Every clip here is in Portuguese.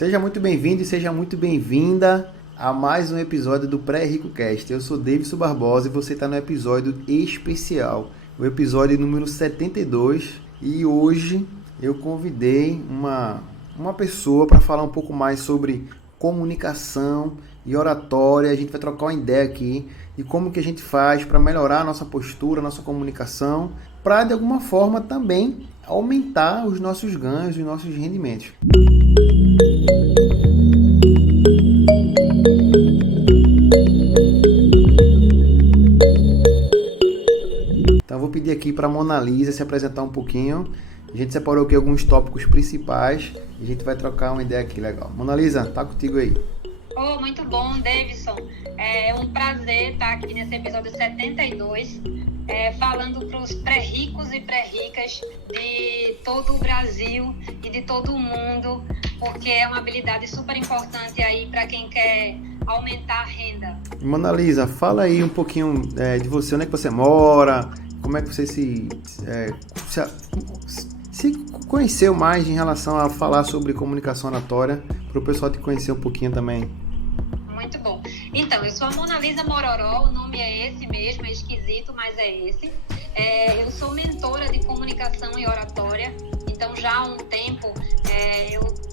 Seja muito bem-vindo e seja muito bem-vinda a mais um episódio do Pré-Rico Cast. Eu sou Davidson Barbosa e você está no episódio especial, o episódio número 72. E hoje eu convidei uma pessoa para falar um pouco mais sobre comunicação e oratória. A gente vai trocar uma ideia aqui de como que a gente faz para melhorar a nossa postura, a nossa comunicação, para de alguma forma também aumentar os nossos ganhos e os nossos rendimentos. Então eu vou pedir aqui para a Mona Lisa se apresentar um pouquinho. A gente separou aqui alguns tópicos principais e a gente vai trocar uma ideia aqui legal. Mona Lisa, tá contigo aí. Muito bom, Davidson. É um prazer estar aqui nesse episódio 72, falando para os pré-ricos e pré-ricas de todo o Brasil e de todo o mundo, porque é uma habilidade super importante aí para quem quer aumentar a renda. Mona Lisa, fala aí um pouquinho de você, onde é que você mora, como é que você se conheceu mais em relação a falar sobre comunicação oratória, para o pessoal te conhecer um pouquinho também. Muito bom. Então, eu sou a Mona Lisa Mororó, o nome é esse mesmo, é esquisito, mas é esse. Eu sou mentora de comunicação e oratória, então já há um tempo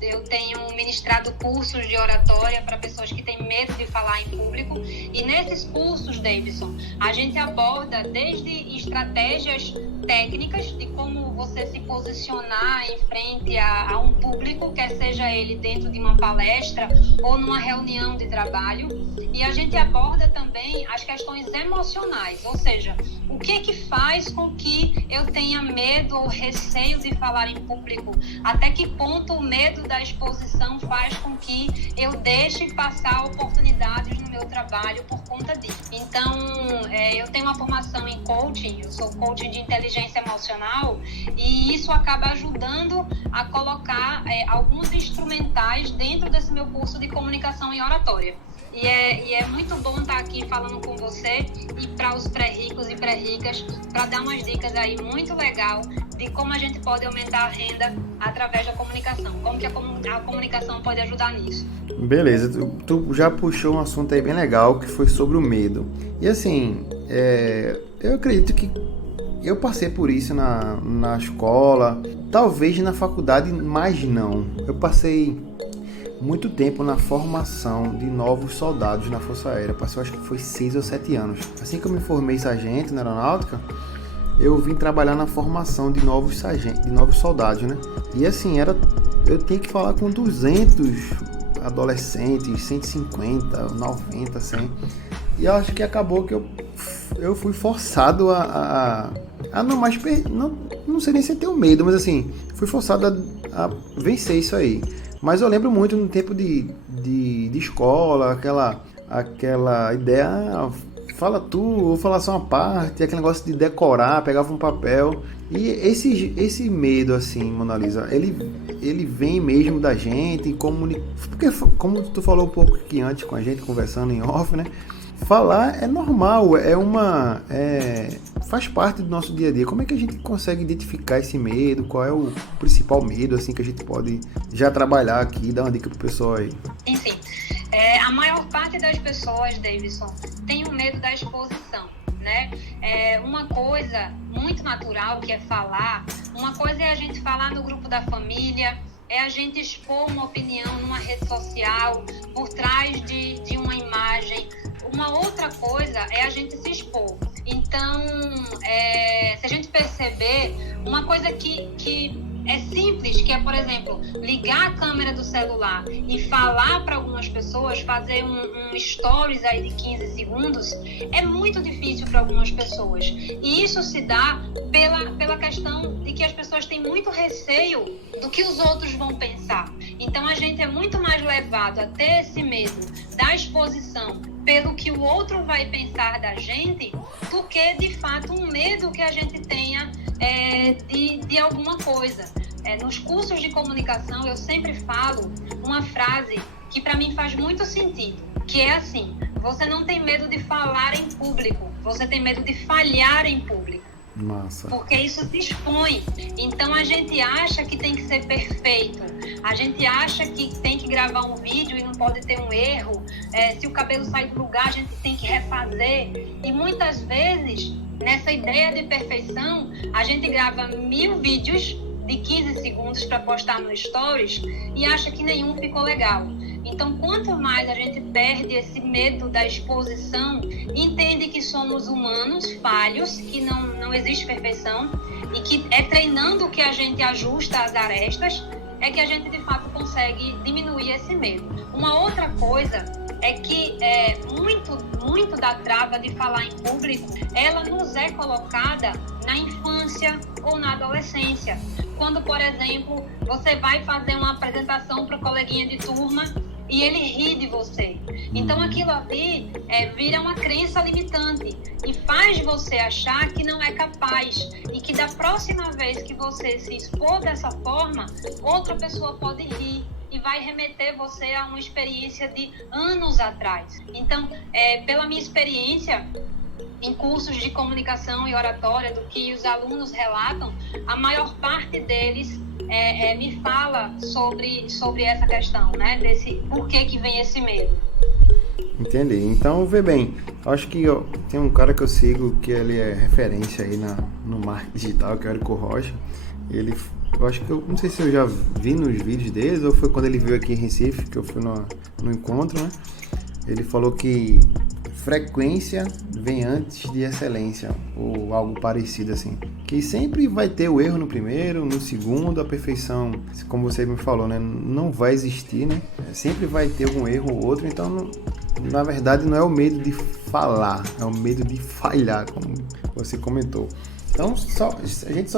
eu tenho ministrado cursos de oratória para pessoas que têm medo de falar em público. E nesses cursos, Davidson, a gente aborda desde estratégias técnicas de como você se posicionar em frente a um público, quer seja ele dentro de uma palestra ou numa reunião de trabalho. E a gente aborda também as questões emocionais, ou seja, o que é que faz com que eu tenha medo ou receio de falar em público? Até que ponto o medo da exposição faz com que eu deixe passar oportunidades no meu trabalho por conta disso? Então, eu tenho uma formação em coaching, eu sou coaching de inteligência emocional, e isso acaba ajudando a colocar alguns instrumentais dentro desse meu curso de comunicação e oratória. E é muito bom estar aqui falando com você e para os pré-ricos e pré-ricas, para dar umas dicas aí muito legal de como a gente pode aumentar a renda através da comunicação. Como que a comunicação pode ajudar nisso. Beleza, tu já puxou um assunto aí bem legal, que foi sobre o medo. E assim, eu acredito que eu passei por isso na escola, talvez na faculdade, mas não. Eu passei muito tempo na formação de novos soldados na Força Aérea. Passei, acho que foi 6 ou 7 anos. Assim que eu me formei sargento na aeronáutica, eu vim trabalhar na formação de novos sargentos, de novos soldados, né? E assim, eu tinha que falar com 200 adolescentes, 150, 90, 100. E eu acho que acabou que eu fui forçado a não mais... Não sei nem se eu tenho medo, mas assim, fui forçado a vencer isso aí. Mas eu lembro muito no tempo de escola, aquela ideia, fala tu, vou falar só uma parte, aquele negócio de decorar, pegava um papel. E esse medo, assim, Mona Lisa, ele vem mesmo da gente, porque como tu falou um pouco aqui antes com a gente, conversando em off, né? Falar é normal, faz parte do nosso dia a dia. Como é que a gente consegue identificar esse medo? Qual é o principal medo assim que a gente pode já trabalhar aqui, dar uma dica pro pessoal aí? Enfim, a maior parte das pessoas, Davidson, tem o medo da exposição, né? Uma coisa muito natural que é falar, uma coisa é a gente falar no grupo da família, é a gente expor uma opinião numa rede social, por trás de uma imagem. Uma outra coisa é a gente se expor. Então, se a gente perceber, uma coisa que é simples, que é, por exemplo, ligar a câmera do celular e falar para algumas pessoas, fazer um stories aí de 15 segundos, é muito difícil para algumas pessoas. E isso se dá pela questão de que as pessoas têm muito receio do que os outros vão pensar. Então, a gente é muito mais levado a ter esse medo da exposição pelo que o outro vai pensar da gente, do que, de fato, um medo que a gente tenha de alguma coisa. Nos cursos de comunicação, eu sempre falo uma frase que, para mim, faz muito sentido, que é assim: você não tem medo de falar em público, você tem medo de falhar em público. Massa. Porque isso se expõe. Então a gente acha que tem que ser perfeito. A gente acha que tem que gravar um vídeo e não pode ter um erro. Se o cabelo sai do lugar, a gente tem que refazer. E muitas vezes, nessa ideia de perfeição, a gente grava 1000 vídeos de 15 segundos para postar no Stories e acha que nenhum ficou legal. Então, quanto mais a gente perde esse medo da exposição, entende que somos humanos, falhos, que não existe perfeição e que é treinando que a gente ajusta as arestas, é que a gente, de fato, consegue diminuir esse medo. Uma outra coisa é que muito da trava de falar em público, ela nos é colocada na infância ou na adolescência. Quando, por exemplo, você vai fazer uma apresentação para o coleguinha de turma e ele ri de você. Então aquilo ali vira uma crença limitante e faz você achar que não é capaz e que da próxima vez que você se expor dessa forma, outra pessoa pode rir e vai remeter você a uma experiência de anos atrás. Então, pela minha experiência em cursos de comunicação e oratória, do que os alunos relatam, a maior parte deles me fala sobre essa questão, né? Desse por que vem esse medo. Entendi. Então, vê bem, acho que tem um cara que eu sigo que ele é referência aí no marketing digital, que é o Érico Rocha. Eu acho que não sei se eu já vi nos vídeos deles ou foi quando ele veio aqui em Recife, que eu fui no encontro, né? Ele falou que frequência vem antes de excelência, ou algo parecido assim. Que sempre vai ter o erro no primeiro, no segundo, a perfeição, como você me falou, né? Não vai existir, né? Sempre vai ter algum erro ou outro, então na verdade não é o medo de falar, é o medo de falhar, como você comentou. Então,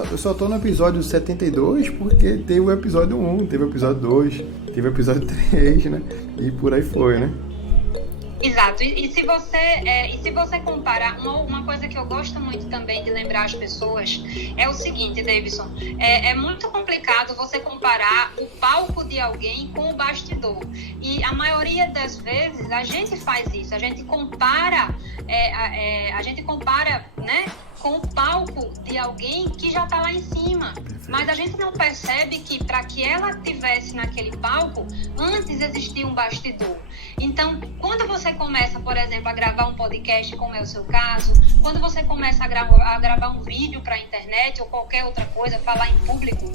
eu só tô no episódio 72 porque teve o episódio 1, teve o episódio 2, teve o episódio 3, né? E por aí foi, né? Exato. E se você comparar, uma coisa que eu gosto muito também de lembrar as pessoas é o seguinte, Davidson, é muito complicado você comparar o palco de alguém com o bastidor. E a maioria das vezes a gente faz isso, a gente compara, né, com o palco de alguém que já está lá em cima. Mas a gente não percebe que para que ela estivesse naquele palco, antes existia um bastidor. Então, quando você começa, por exemplo, a gravar um podcast, como é o seu caso, quando você começa a gravar um vídeo para a internet ou qualquer outra coisa, falar em público,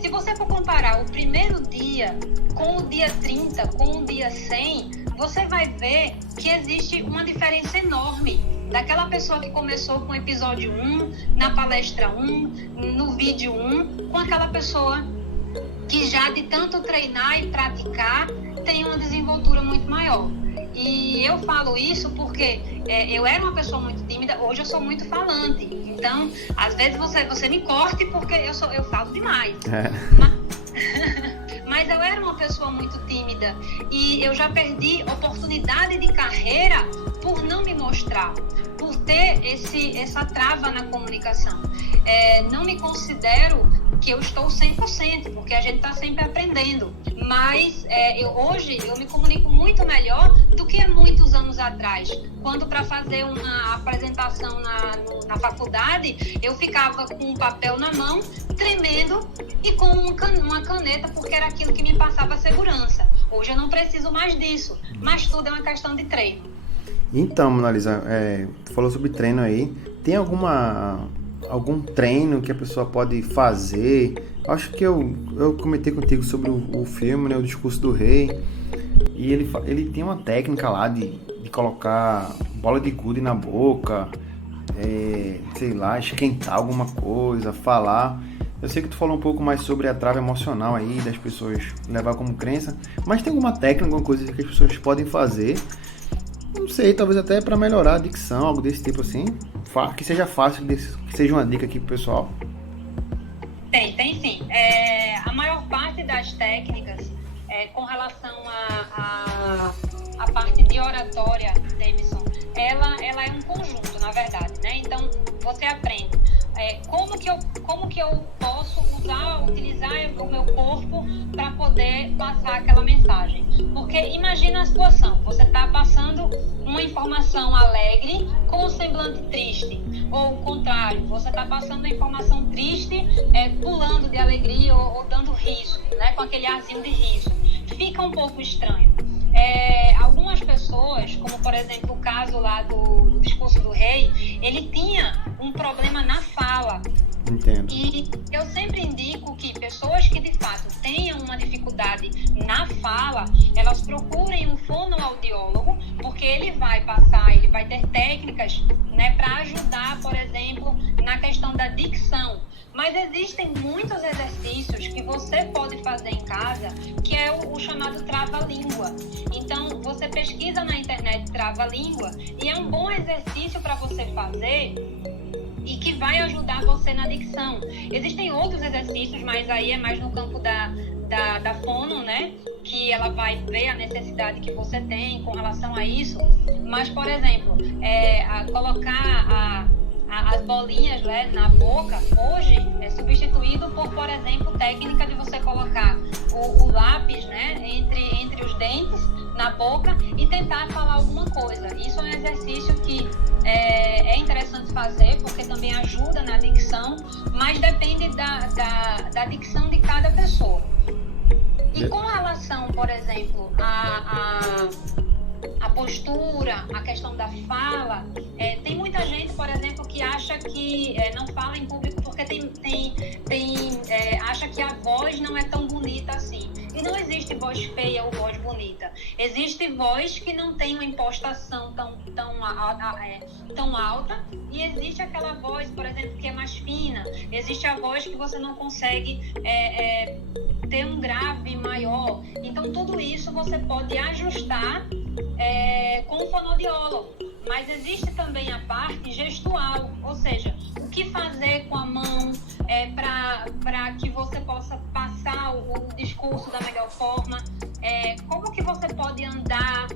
se você for comparar o primeiro dia com o dia 30, com o dia 100, você vai ver que existe uma diferença enorme daquela pessoa que começou com o episódio 1, na palestra 1, no vídeo 1, com aquela pessoa que já de tanto treinar e praticar tem uma desenvoltura muito maior. E eu falo isso porque eu era uma pessoa muito tímida, hoje eu sou muito falante. Então, às vezes você me corte porque eu falo demais. Mas eu era uma pessoa muito tímida e eu já perdi oportunidade de carreira por não me mostrar, por ter essa trava na comunicação. Não me considero que eu estou 100%, porque a gente está sempre aprendendo. Mas hoje eu me comunico muito melhor do que há muitos anos atrás. Quando para fazer uma apresentação na faculdade, eu ficava com um papel na mão, tremendo e com uma caneta, porque era aquilo que me passava segurança. Hoje eu não preciso mais disso, mas tudo é uma questão de treino. Então, Monalisa, tu falou sobre treino aí. Tem algum treino que a pessoa pode fazer? Acho que eu comentei contigo sobre o filme, né, O Discurso do Rei. E ele tem uma técnica lá de colocar bola de gude na boca, sei lá, esquentar alguma coisa, falar. Eu sei que tu falou um pouco mais sobre a trava emocional aí, das pessoas levar como crença, mas tem alguma técnica, alguma coisa que as pessoas podem fazer, não sei, talvez até para melhorar a dicção, algo desse tipo assim, que seja fácil, que seja uma dica aqui pro pessoal? Tem sim. A maior parte das técnicas com relação à parte de oratória, Davidson, ela é um conjunto, na verdade, né? Então, você aprende como que eu posso utilizar o meu corpo para poder passar aquela mensagem. Porque imagina imagina a situação, você está passando uma informação alegre com um semblante triste, ou o contrário, você está passando uma informação triste pulando de alegria ou dando riso, né, com aquele arzinho de riso. Fica um pouco estranho. Algumas pessoas, como por exemplo o caso lá do discurso do rei, ele tinha um problema na fala. Entendo. E eu sempre indico que pessoas que de fato tenham uma dificuldade na fala, elas procurem um fonoaudiólogo, porque ele vai ter técnicas, né, para ajudar, por exemplo, na questão da dicção. Mas existem muitos exercícios que você pode fazer em casa, que é o chamado trava-língua. Então, você pesquisa na internet trava-língua e é um bom exercício para você fazer e que vai ajudar você na dicção. Existem outros exercícios, mas aí é mais no campo da fono, né? Que ela vai ver a necessidade que você tem com relação a isso. Mas, por exemplo, colocar as bolinhas, né, na boca, hoje é substituído por exemplo, técnica de você colocar o lápis, né, entre os dentes, na boca e tentar falar alguma coisa. Isso é um exercício que é interessante fazer, porque também ajuda na dicção, mas depende da dicção de cada pessoa. E com relação, por exemplo, a postura, a questão da fala, tem muita gente, por exemplo, que acha que não fala em público porque acha que a voz não é tão bonita assim. E não existe voz feia ou voz bonita. Existe voz que não tem uma impostação tão alta, e existe aquela voz, por exemplo, que é mais fina. Existe a voz que você não consegue ter um grave maior. Então, tudo isso você pode ajustar com o fonoaudiólogo. Mas existe também a parte gestual, ou seja, o que fazer com a mão para que você possa passar o discurso da melhor forma, como que você pode andar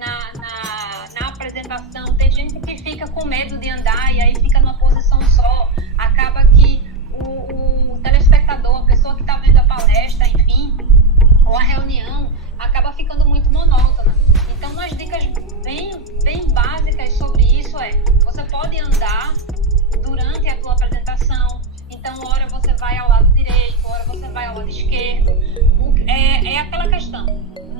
na apresentação. Tem gente que fica com medo de andar e aí fica numa posição só, acaba que o telespectador, a pessoa que está vendo a palestra, enfim, ou a reunião, acaba ficando muito monótona. Então, umas dicas bem básicas sobre isso você pode andar durante a tua apresentação. Então, hora você vai ao lado direito, hora você vai ao lado esquerdo. É aquela questão,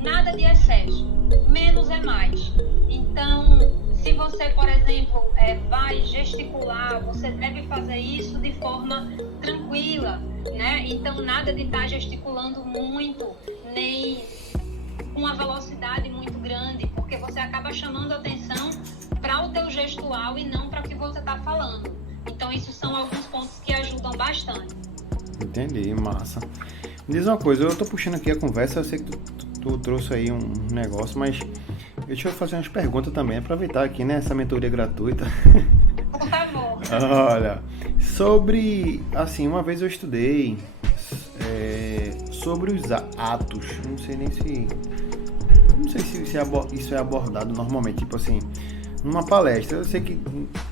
nada de excesso, menos é mais. Então, se você, por exemplo, vai gesticular, você deve fazer isso de forma tranquila, né? Então, nada de estar gesticulando muito, nem com uma velocidade muito grande, porque você acaba chamando a atenção para o teu gestual e não para o que você está falando. Então, isso são alguns pontos que ajudam bastante. Entendi, massa. Me diz uma coisa, eu tô puxando aqui a conversa, eu sei que tu trouxe aí um negócio, mas deixa eu fazer umas perguntas também, aproveitar aqui, né, essa mentoria gratuita. Por favor. Olha, sobre, assim, uma vez eu estudei sobre os atos, não sei se isso é abordado normalmente, tipo assim, numa palestra. Eu sei que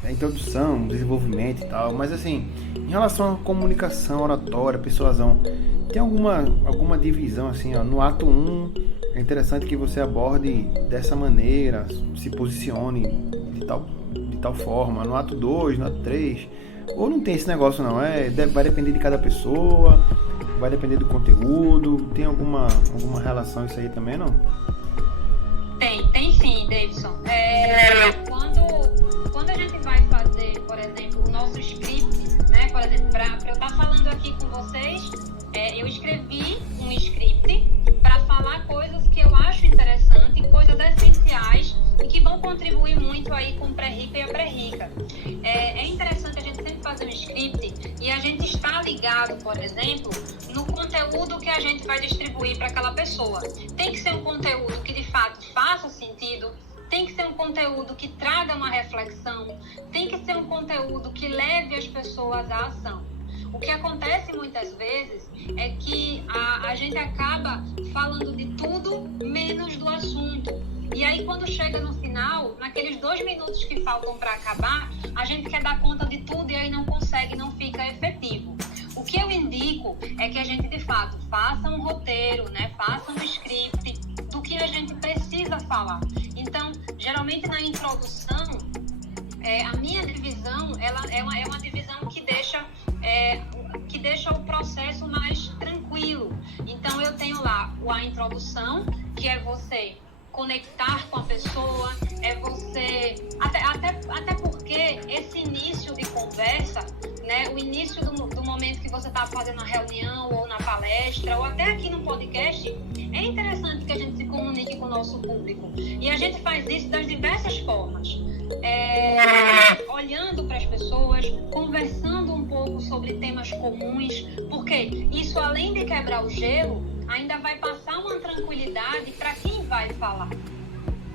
a introdução, desenvolvimento e tal, mas assim, em relação à comunicação, oratória, persuasão, tem alguma divisão assim, ó, no ato 1 é interessante que você aborde dessa maneira, se posicione de tal forma, no ato 2, no ato 3, ou não tem esse negócio não, vai depender de cada pessoa, vai depender do conteúdo, tem alguma relação isso aí também, não? Tem sim, Davidson. Quando a gente vai fazer, por exemplo, o nosso script, né? Por exemplo, para eu estar falando aqui com vocês, eu escrevi um script para falar coisas que eu acho interessantes, coisas essenciais e que vão contribuir muito aí com o pré-rica e a pré-rica. É interessante a gente sempre fazer um script e a gente está ligado, por exemplo, no conteúdo que a gente vai distribuir para aquela pessoa. Tem que ser um conteúdo que de fato faça sentido, tem que ser um conteúdo que traga uma reflexão, tem que ser um conteúdo que leve as pessoas à ação. O que acontece muitas vezes é que a gente acaba falando de tudo menos do assunto. E aí, quando chega no final, naqueles 2 minutos que faltam para acabar, a gente quer dar conta de tudo e aí não consegue, não fica efetivo. O que eu indico é que a gente, de fato, faça um roteiro, né? Faça um script do que a gente precisa falar. Então, geralmente na introdução, a minha divisão, ela é uma divisão que deixa o processo mais tranquilo. Então, eu tenho lá a introdução, que é você conectar com a pessoa, é você... Até porque esse início de conversa, né, o início do momento que você está fazendo na reunião ou na palestra, ou até aqui no podcast, é interessante que a gente se comunique com o nosso público. E a gente faz isso das diversas formas. Olhando para as pessoas, conversando um pouco sobre temas comuns, porque isso, além de quebrar o gelo, ainda vai passar uma tranquilidade para quem vai falar.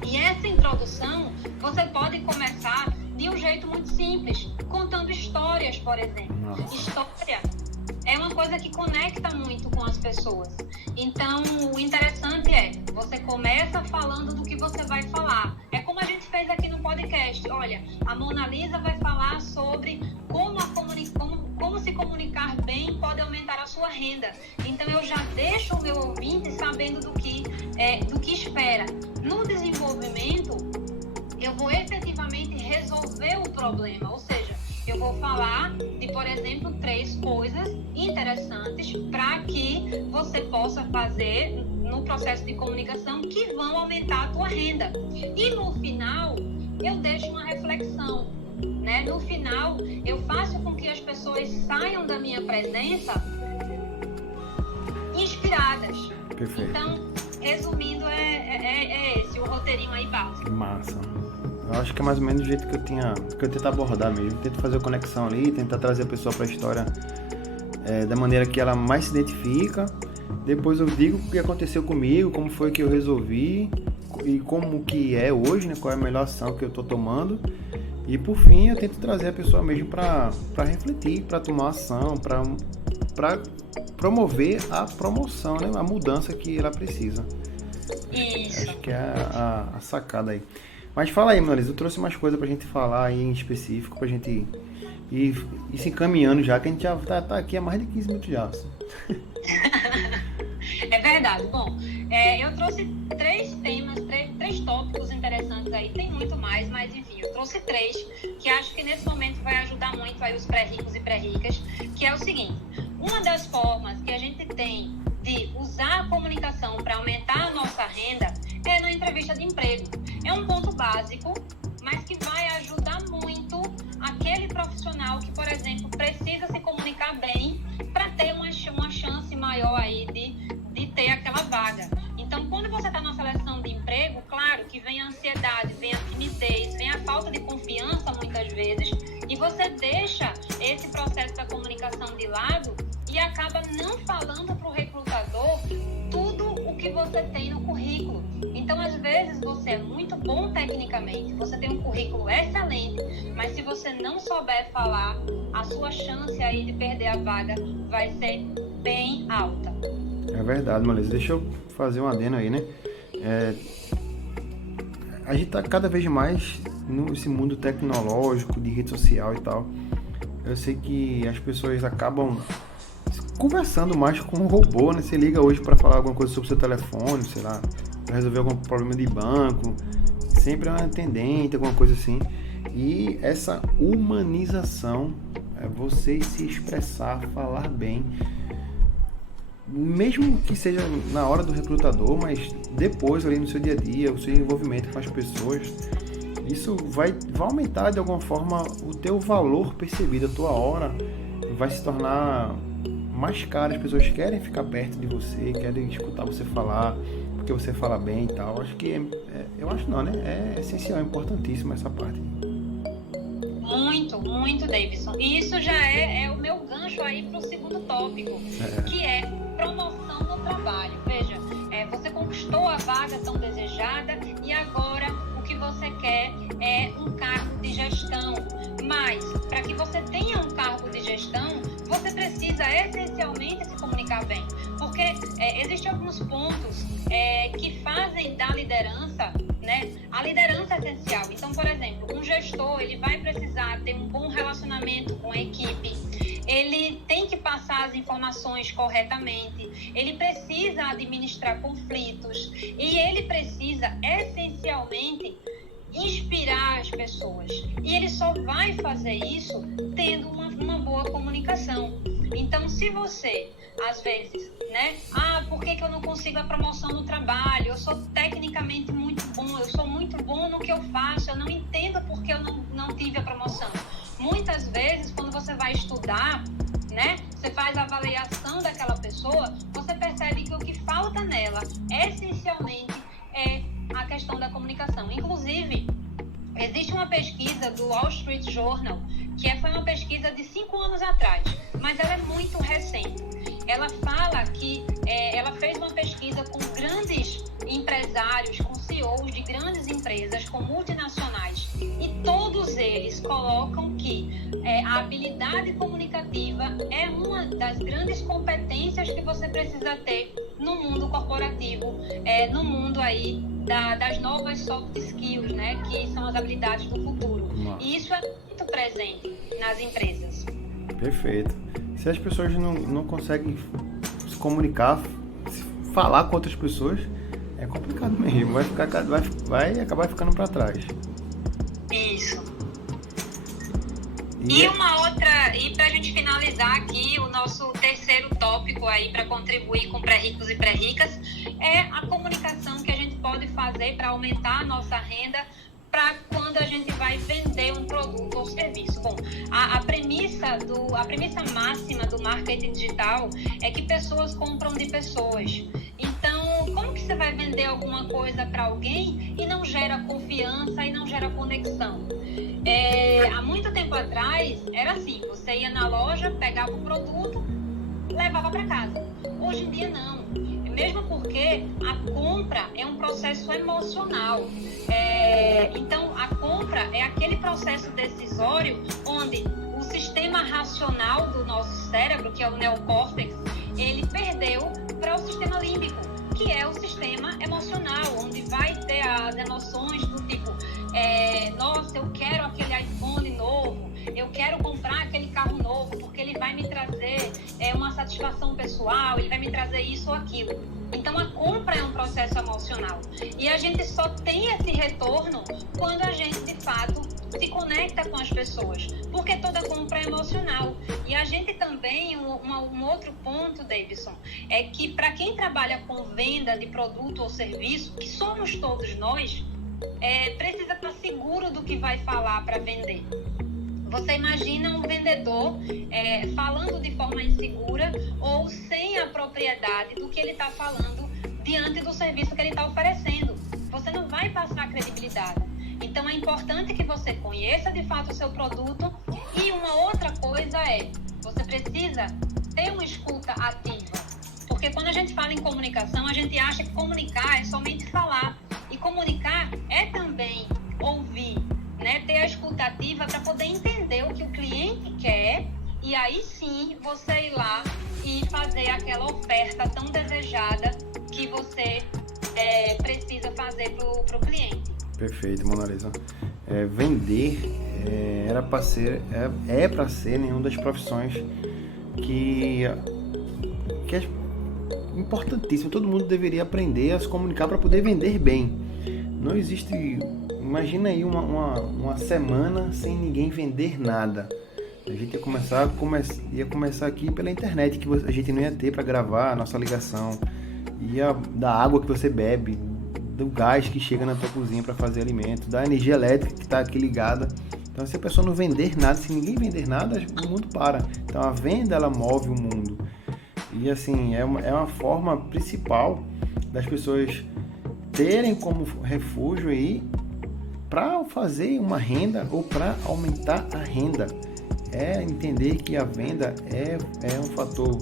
E essa introdução, você pode começar de um jeito muito simples, contando histórias, por exemplo. Nossa. História é uma coisa que conecta muito com as pessoas. Então, o interessante é, você começa falando do que você vai falar. É como a gente fez aqui no podcast. Olha, a Mona Lisa vai falar sobre como se comunicar bem pode aumentar a sua renda. Então, eu já deixo o meu ouvinte sabendo do que espera. No desenvolvimento, eu vou efetivamente resolver o problema, ou seja, eu vou falar de, por exemplo, 3 coisas interessantes para que você possa fazer no processo de comunicação que vão aumentar a tua renda. E no final, eu deixo uma reflexão, né? No final, eu faço com que as pessoas saiam da minha presença inspiradas. Perfeito. Então, resumindo, é esse o roteirinho aí básico. Massa. Eu acho que é mais ou menos do jeito que eu tento abordar mesmo. Tento fazer a conexão ali, tentar trazer a pessoa para a história da maneira que ela mais se identifica. Depois eu digo o que aconteceu comigo, como foi que eu resolvi e como que é hoje, né? Qual é a melhor ação que eu estou tomando. E por fim eu tento trazer a pessoa mesmo para refletir, para tomar ação, para promover a promoção, né? A mudança que ela precisa. Isso. Acho que é a sacada aí. Mas fala aí, Mona Lisa, eu trouxe umas coisas pra gente falar aí em específico, pra gente ir se encaminhando já, que a gente já tá aqui há mais de 15 minutos já. É verdade. Bom, eu trouxe 3 temas, 3 tópicos interessantes aí, tem muito mais, mas enfim, eu trouxe 3, que acho que nesse momento vai ajudar muito aí os pré-ricos e pré-ricas, que é o seguinte: uma das formas que a gente tem de usar a comunicação para aumentar a nossa renda é na entrevista de emprego. É um ponto básico, mas que vai ajudar muito aquele profissional que, por exemplo, precisa se comunicar bem para ter uma chance maior aí de ter aquela vaga. Então, quando você está na seleção de emprego, claro que vem a ansiedade, vem a timidez, vem a falta de confiança muitas vezes, e você deixa esse processo da comunicação de lado e acaba não falando para o recrutador tudo o que você tem no currículo. Então, às vezes, você é muito bom tecnicamente, você tem um currículo excelente, mas se você não souber falar, a sua chance aí de perder a vaga vai ser bem alta. É verdade, Mona Lisa. Deixa eu fazer um adendo aí, né? A gente tá cada vez mais nesse mundo tecnológico, de rede social e tal. Eu sei que as pessoas acabam conversando mais com um robô, né? Você liga hoje para falar alguma coisa sobre o seu telefone, sei lá, para resolver algum problema de banco, sempre é um atendente, alguma coisa assim. E essa humanização, você se expressar, falar bem, mesmo que seja na hora do recrutador, mas depois ali no seu dia a dia, o seu envolvimento com as pessoas, isso vai aumentar de alguma forma o teu valor percebido, a tua hora vai se tornar mais cara. As pessoas querem ficar perto de você, querem escutar você falar, porque você fala bem e tal. Acho que eu acho não, né? É essencial, é importantíssimo essa parte. Muito, muito, Davidson. E isso já é o meu gancho aí para o segundo tópico, que é promoção no trabalho. Veja, você conquistou a vaga tão desejada e agora o que você quer é um cargo de gestão. Mas, para que você tenha um cargo de gestão, você precisa essencialmente se comunicar bem. Porque existem alguns pontos que fazem da liderança, né, a liderança essencial. Então, por exemplo, um gestor, ele vai precisar ter um bom relacionamento com a equipe, ele tem que passar as informações corretamente, ele precisa administrar conflitos e ele precisa essencialmente inspirar as pessoas. E ele só vai fazer isso tendo uma boa comunicação. Então, se você, às vezes, né? Por que eu não consigo a promoção no trabalho? Eu sou tecnicamente muito bom, eu sou muito bom no que eu faço, eu não entendo por que eu não tive a promoção. Muitas vezes, quando você vai estudar, né? Você faz a avaliação daquela pessoa, você percebe que o que falta nela, essencialmente, é a questão da comunicação. Inclusive, existe uma pesquisa do Wall Street Journal, que foi uma pesquisa de 5 anos atrás, mas ela é muito recente. Ela fala que ela fez uma pesquisa com grandes empresários, com CEOs de grandes empresas, com multinacionais, e todos eles colocam que a habilidade comunicativa é uma das grandes competências que você precisa ter no mundo corporativo, no mundo aí das novas soft skills, né, que são as habilidades do futuro. E isso é muito presente nas empresas. Perfeito. Se as pessoas não conseguem se comunicar, falar com outras pessoas, é complicado mesmo. Vai acabar ficando para trás. Isso. E uma outra, e para a gente finalizar aqui, o nosso terceiro tópico aí para contribuir com pré-ricos e pré-ricas é a comunicação que a gente pode fazer para aumentar a nossa renda para quando a gente vai vender um produto ou serviço. Bom, a premissa máxima do marketing digital é que pessoas compram de pessoas. Então, como que você vai vender alguma coisa para alguém e não gera confiança e não gera conexão? Há muito tempo atrás, era assim, você ia na loja, pegava o produto, levava para casa. Hoje em dia, não. Mesmo porque a compra é um processo emocional. Então, a compra é aquele processo decisório onde o sistema racional do nosso cérebro, que é o neocórtex, ele perdeu para o sistema límbico, que é o sistema emocional, onde vai ter as emoções do tipo, nossa, eu quero aquele iPhone novo, eu quero comprar aquele carro novo, porque ele vai me trazer uma satisfação pessoal, ele vai me trazer isso ou aquilo. Então, a compra é um processo emocional. E a gente só tem esse retorno quando a gente, de fato, se conecta com as pessoas, porque toda compra é emocional. E a gente também, um outro ponto, Davidson, é que para quem trabalha com venda de produto ou serviço, que somos todos nós, precisa estar seguro do que vai falar para vender. Você imagina um vendedor falando de forma insegura ou sem a propriedade do que ele está falando diante do serviço que ele está oferecendo. Você não vai passar credibilidade. Então, é importante que você conheça de fato o seu produto. E uma outra coisa você precisa ter uma escuta ativa. Porque quando a gente fala em comunicação, a gente acha que comunicar é somente falar. E comunicar é também ouvir, né? Ter a escuta ativa para poder entender o que o cliente quer e aí sim você ir lá e fazer aquela oferta tão desejada que você precisa fazer para o cliente. Perfeito, Mona Lisa. Vender é para ser nenhuma das profissões que é importantíssimo. Todo mundo deveria aprender a se comunicar para poder vender bem. Não existe. Imagina aí uma semana sem ninguém vender nada. A gente ia começar aqui pela internet, que a gente não ia ter para gravar a nossa ligação, da água que você bebe, do gás que chega na tua cozinha para fazer alimento, da energia elétrica que está aqui ligada. Então, se a pessoa não vender nada, se ninguém vender nada, o mundo para. Então, a venda, ela move o mundo. E assim, é uma forma principal das pessoas terem como refúgio aí para fazer uma renda ou para aumentar a renda. Entender que a venda é um fator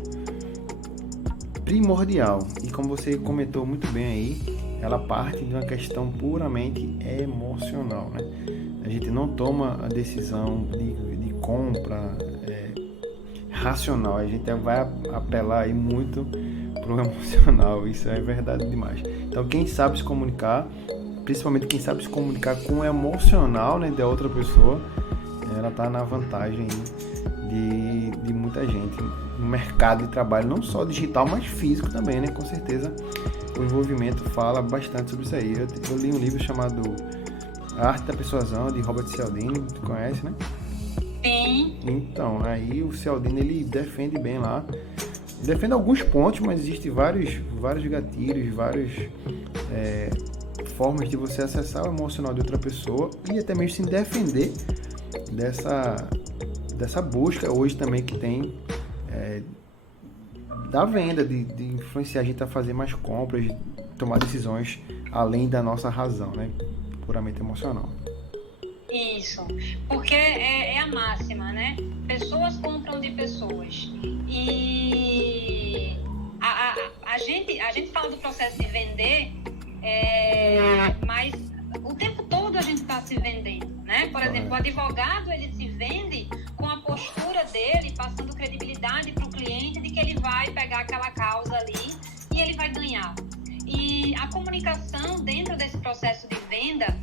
primordial. E como você comentou muito bem aí, ela parte de uma questão puramente emocional, né? A gente não toma a decisão de compra racional, a gente vai apelar aí muito pro emocional. Isso é verdade demais. Então, quem sabe se comunicar, principalmente quem sabe se comunicar com o emocional, né, da outra pessoa, ela está na vantagem de muita gente no mercado de trabalho, não só digital, mas físico também, né? Com certeza o envolvimento fala bastante sobre isso aí. Eu li um livro chamado A Arte da Persuasão, de Robert Cialdini, tu conhece, né? Sim. Então, aí o Cialdini, ele defende bem lá. Defende alguns pontos, mas existem vários gatilhos, várias formas de você acessar o emocional de outra pessoa e até mesmo se defender dessa busca hoje também que tem da venda, de influenciar a gente a fazer mais compras, tomar decisões além da nossa razão, né? Puramente emocional. Isso, porque é a máxima, né? Pessoas compram de pessoas. E a gente fala do processo de vender, mas o tempo todo a gente está se vendendo, né? Por exemplo, o advogado, ele se vende com a postura dele, passando credibilidade para o cliente de que ele vai pegar aquela causa ali e ele vai ganhar. E a comunicação dentro desse processo de venda,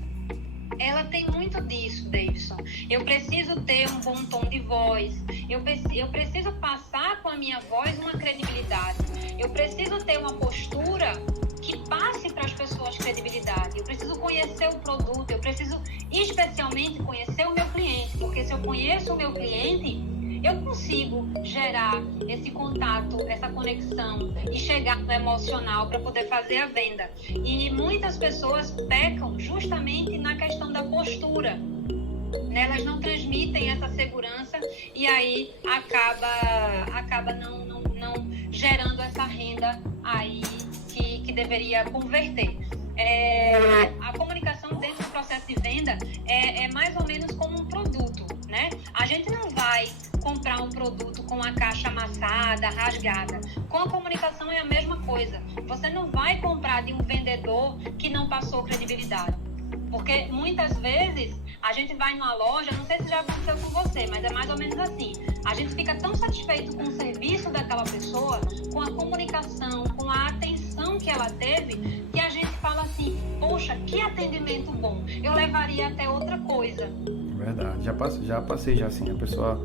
ela tem muito disso, Davidson. Eu preciso ter um bom tom de voz, eu preciso passar com a minha voz uma credibilidade, eu preciso ter uma postura que passe para as pessoas credibilidade, eu preciso conhecer o produto, eu preciso especialmente conhecer o meu cliente, porque se eu conheço o meu cliente, eu consigo gerar esse contato, essa conexão e chegar no emocional para poder fazer a venda. E muitas pessoas pecam justamente na questão da postura. Elas não transmitem essa segurança e aí acaba não gerando essa renda aí que deveria converter. A comunicação dentro do processo de venda é mais ou menos como um produto, né? A gente não vai comprar um produto com a caixa amassada, rasgada. Com a comunicação é a mesma coisa. Você não vai comprar de um vendedor que não passou credibilidade. Porque muitas vezes a gente vai numa loja, não sei se já aconteceu com você, mas é mais ou menos assim. A gente fica tão satisfeito com o serviço daquela pessoa, com a comunicação, com a atenção que ela teve, que a gente fala assim, poxa, que atendimento bom, eu levaria até outra coisa. Verdade, já passei assim, a pessoa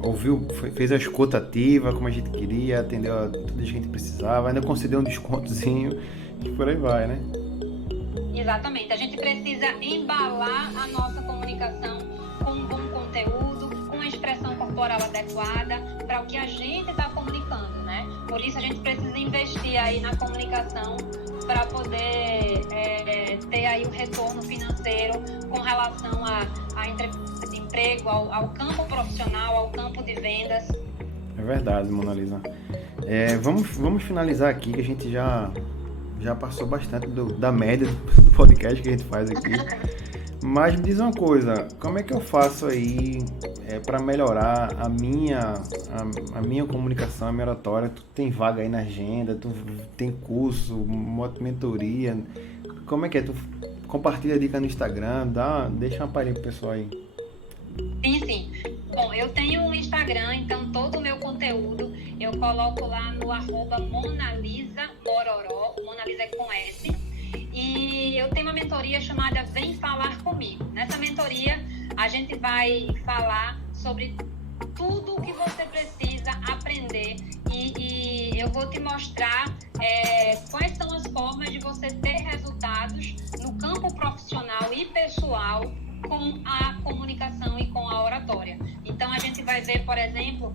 ouviu, fez a escuta ativa, como a gente queria, atendeu a tudo que a gente precisava, ainda concedeu um descontozinho e por aí vai, né? Exatamente, a gente precisa embalar a nossa comunicação com um bom conteúdo, com uma expressão corporal adequada para o que a gente está comunicando, né? Por isso a gente precisa investir aí na comunicação para poder ter aí o retorno financeiro com relação à entrevista de emprego, ao campo profissional, ao campo de vendas. É verdade, Mona Lisa. Vamos finalizar aqui, que a gente já passou bastante da média do podcast que a gente faz aqui. Mas me diz uma coisa, como é que eu faço aí para melhorar a minha comunicação, a minha oratória? Tu tem vaga aí na agenda, tu tem curso, mentoria, como é que é? Tu compartilha a dica no Instagram, deixa uma palhinha pro pessoal aí. Sim. Bom, eu tenho um Instagram, então todo o meu conteúdo eu coloco lá no @MonalisaMororó, Monalisa é com S. E eu tenho uma mentoria chamada Vem Falar Comigo. Nessa mentoria a gente vai falar sobre tudo o que você precisa aprender e eu vou te mostrar quais são as formas de você ter resultados no campo profissional e pessoal com a comunicação e com a oratória. Então a gente vai ver, por exemplo,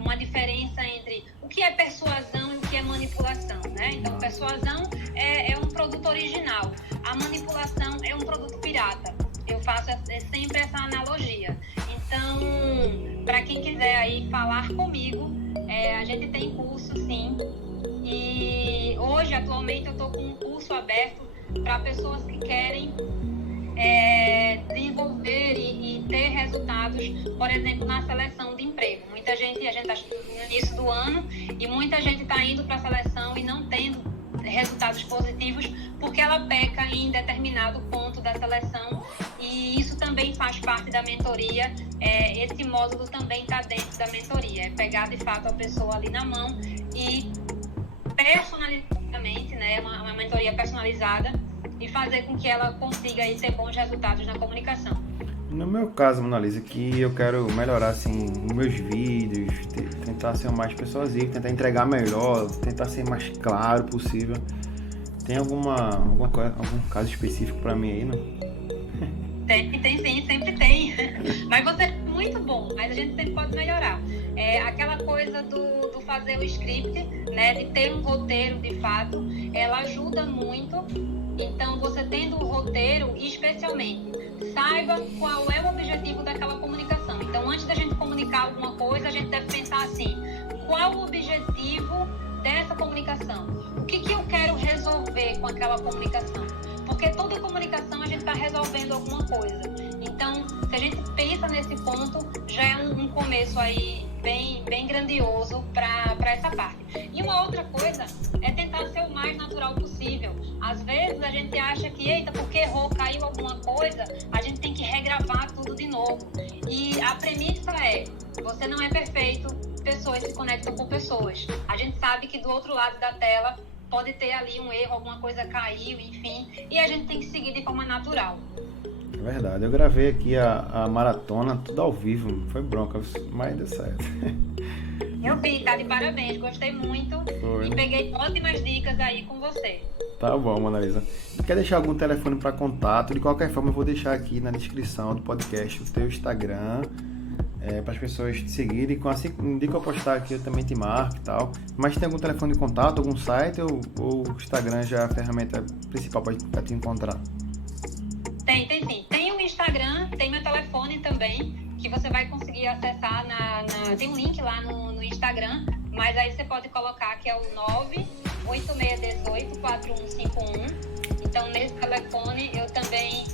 uma diferença entre o que é persuasão e o que é manipulação, né? Então persuasão é um produto original, a manipulação é um produto pirata. Eu faço sempre essa analogia. Então, para quem quiser aí falar comigo, a gente tem curso, sim. E hoje, atualmente, eu estou com um curso aberto para pessoas que querem desenvolver e ter resultados, por exemplo, na seleção de emprego. Muita gente, a gente está no início do ano, e muita gente está indo para a seleção e não tendo resultados positivos porque ela peca em determinado ponto da seleção, e isso também faz parte da mentoria. Esse módulo também está dentro da mentoria, pegar de fato a pessoa ali na mão e personalizadamente, né, uma mentoria personalizada, e fazer com que ela consiga aí ter bons resultados na comunicação. No meu caso, Mona Lisa, que eu quero melhorar assim os meus vídeos, tentar ser o mais persuasivo, tentar entregar melhor, tentar ser mais claro possível. Tem algum caso específico para mim aí, não? Tem sim, sempre tem. Mas você é muito bom, mas a gente sempre pode melhorar. Aquela coisa do fazer o script, né, de ter um roteiro de fato, ela ajuda muito. Então, você tendo o roteiro, especialmente, saiba qual é o objetivo daquela comunicação. Então, antes da gente comunicar alguma coisa, a gente deve pensar assim: qual o objetivo dessa comunicação? O que eu quero resolver com aquela comunicação? Porque toda comunicação a gente está resolvendo alguma coisa. Então, se a gente pensa nesse ponto, já é um começo aí bem grandioso para essa parte. E uma outra coisa é tentar ser o mais natural possível. Às vezes a gente acha que, eita, porque errou, caiu alguma coisa, a gente tem que regravar tudo de novo. E a premissa é: você não é perfeito, pessoas se conectam com pessoas. A gente sabe que do outro lado da tela pode ter ali um erro, alguma coisa caiu, enfim, e a gente tem que seguir de forma natural. É verdade, eu gravei aqui a maratona, tudo ao vivo, foi bronca, mas deu certo. Eu vi, tá de parabéns, gostei muito. Foi, e peguei ótimas dicas aí com você. Tá bom, Monalisa. Quer deixar algum telefone para contato? De qualquer forma, eu vou deixar aqui na descrição do podcast o teu Instagram, para as pessoas te seguirem. Assim que eu postar aqui, eu também te marco e tal. Mas tem algum telefone de contato, algum site, ou o Instagram já é a ferramenta principal para te encontrar? Tem sim. Tem o Instagram, tem meu telefone também, que você vai conseguir acessar tem um link lá no Instagram, mas aí você pode colocar que é o 98618-4151. Então, nesse telefone, eu também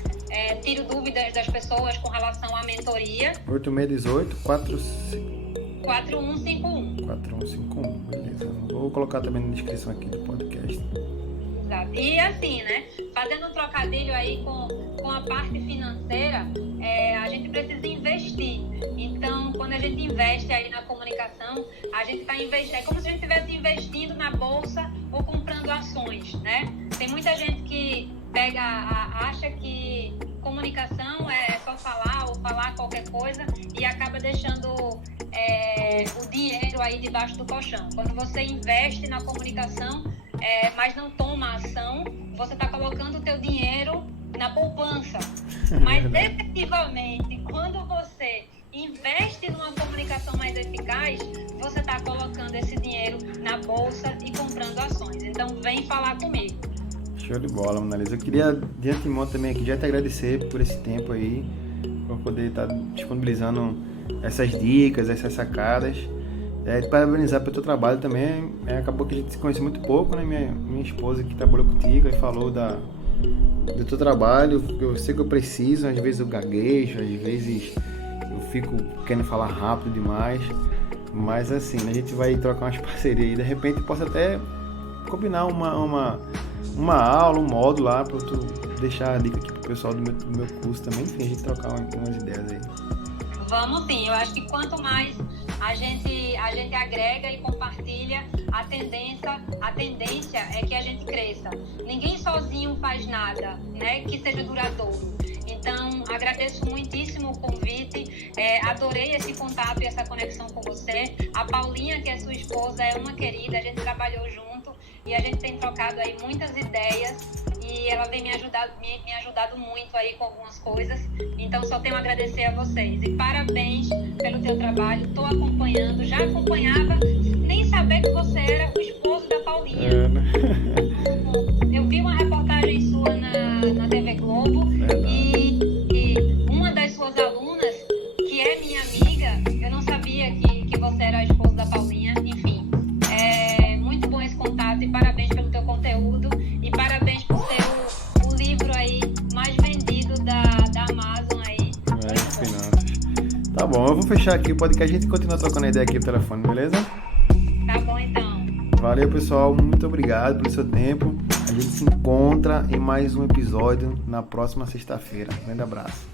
tiro dúvidas das pessoas com relação à mentoria. 8618-4151. 4151. Beleza. Vou colocar também na descrição aqui do podcast. Exato. E assim, né? Fazendo um trocadilho aí com a parte financeira, a gente precisa investir. Então, quando a gente investe aí na comunicação, a gente está investindo. É como se a gente estivesse investindo na bolsa ou comprando ações, né? Tem muita gente que acha que comunicação é só falar ou falar qualquer coisa e acaba deixando o dinheiro aí debaixo do colchão. Quando você investe na comunicação, mas não toma ação, você está colocando o teu dinheiro na poupança. Mas efetivamente, quando você investe numa comunicação mais eficaz, você está colocando esse dinheiro na bolsa e comprando ações. Então, vem falar comigo. Show de bola, Monalisa. Eu queria, de antemão também aqui, já te agradecer por esse tempo aí, por poder estar disponibilizando essas dicas, essas sacadas. Te parabenizar pelo teu trabalho também. Acabou que a gente se conhece muito pouco, né? Minha esposa que trabalhou contigo e falou do teu trabalho. Eu sei que eu preciso, às vezes eu gaguejo, às vezes eu fico querendo falar rápido demais. Mas assim, a gente vai trocar umas parcerias aí. De repente posso até combinar uma aula, um módulo lá para tu deixar a dica aqui pro pessoal do meu curso também. Enfim, a gente trocar umas ideias aí. Vamos sim, eu acho que quanto mais a gente agrega e compartilha, a tendência é que a gente cresça. Ninguém sozinho faz nada, né, que seja duradouro. Então, agradeço muitíssimo o convite, adorei esse contato e essa conexão com você. A Paulinha, que é sua esposa, é uma querida, a gente trabalhou junto e a gente tem trocado aí muitas ideias e ela tem me ajudado muito aí com algumas coisas. Então, só tenho a agradecer a vocês. E parabéns pelo teu trabalho, estou acompanhando, já acompanhava, nem saber que você era o esposo da Paulinha. Eu vi uma reportagem sua na TV Globo e uma das suas alunas, que é minha amiga, eu não sabia que você era a esposa da Paulinha. Enfim, muito bom esse contato e parabéns pelo teu conteúdo e parabéns por ser o livro aí mais vendido da Amazon aí. Tá bom, eu vou fechar aqui o podcast, a gente continua trocando ideia aqui no telefone, beleza? Tá bom, então. Valeu, pessoal, muito obrigado pelo seu tempo. A gente se encontra em mais um episódio na próxima sexta-feira. Um grande abraço.